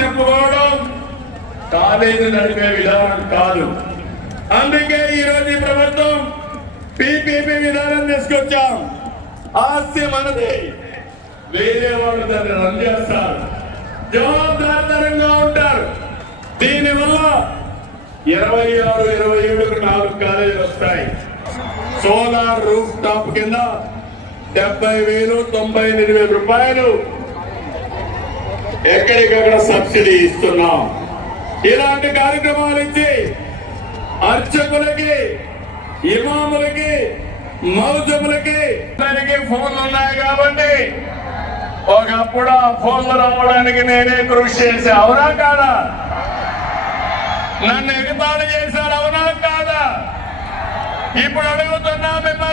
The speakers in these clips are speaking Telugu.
చెప్పుకోవడం కాలేజీ నడిపే విధానం కాదు. అందుకే ఈరోజు ఈ ప్రభుత్వం పీపీపీ విధానం తీసుకొచ్చాం. ఆస్తి మనది వేరే వాళ్ళు దాన్ని రన్ చేస్తారు. జవాబుదారితనంగా ఉంటారు. దీనివల్ల ఇరవై ఆరు ఇరవై ఏడుకు నాలుగు కాలేజీలు వస్తాయి. సోలార్ రూఫ్ టాప్ కింద డెబ్బై వేలు తొంభై ఎనిమిది రూపాయలు ఎక్కడికక్కడ సబ్సిడీ ఇస్తున్నాం. ఇలాంటి కార్యక్రమాలు ఇచ్చి అర్చకులకి ఇమాములకి మౌజములకి ఫోన్లు ఉన్నాయి కాబట్టి ఒకప్పుడు ఆ ఫోన్లు రావడానికి నేనే కృషి చేసే అవునా కాదా? నన్ను ఎగతాళి చేశారు అవునా కాదా? ఇప్పుడు అడుగుతున్నా మిమ్మల్ని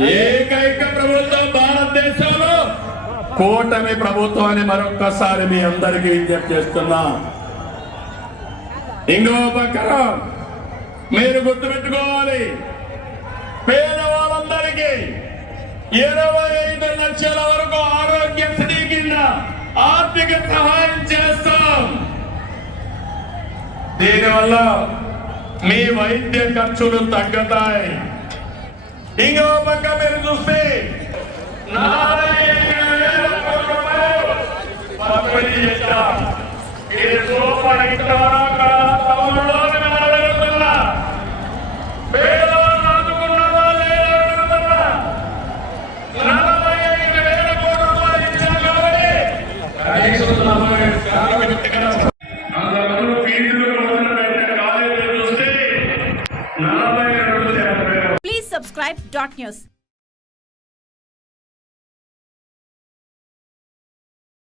ఏకైక ప్రభుత్వం భారతదేశంలో కూటమి ప్రభుత్వాన్ని మరొక్కసారి మీ అందరికీ విజ్ఞప్తి చేస్తున్నా. ఇంకో పక్కన మీరు గుర్తుపెట్టుకోవాలి. పేదవాళ్ళందరికీ ఇరవై ఐదు లక్షల వరకు ఆరోగ్యశ్రీ కింద ఆర్థిక సహాయం చేస్తాం. దీనివల్ల మీ వైద్య ఖర్చులు తగ్గుతాయి. ఇంకో పక్క మీరు చూస్తే నలభై ఐదు పంపిణీ చేశాం. ఇది సూపర్ హిట్ ద్వారా కాదా subscribe dot news.